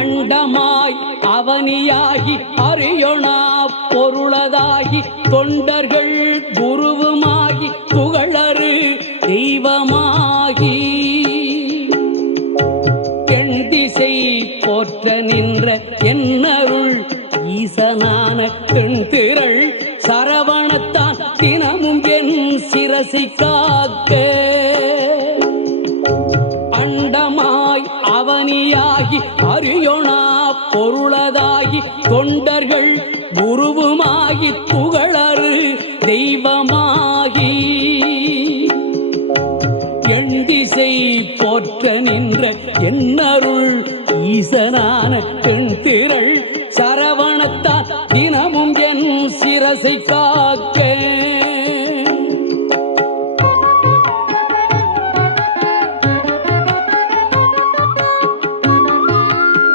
அண்டமாய் அவனியாகி அறியொணா பொருளதாகி தொண்டர்கள் குருவுமாகி புகழறு தெய்வமாகி எண்திசை போற்ற நின்ற என்னருள் ஈசனான தென்திரள் சரவணத்தான் தினமும் என் சிரசை காக்க அண்டமாய் அவனியாகி அறியொணா பொருளதாகி தொண்டர்கள் குருவுமாகி புகழறு தெய்வமாகி எண்திசை போற்ற நின்ற என்னருள் ஈசனான தென்திரள் சரவணத்தான் தினமும் என் சிரசை காக்க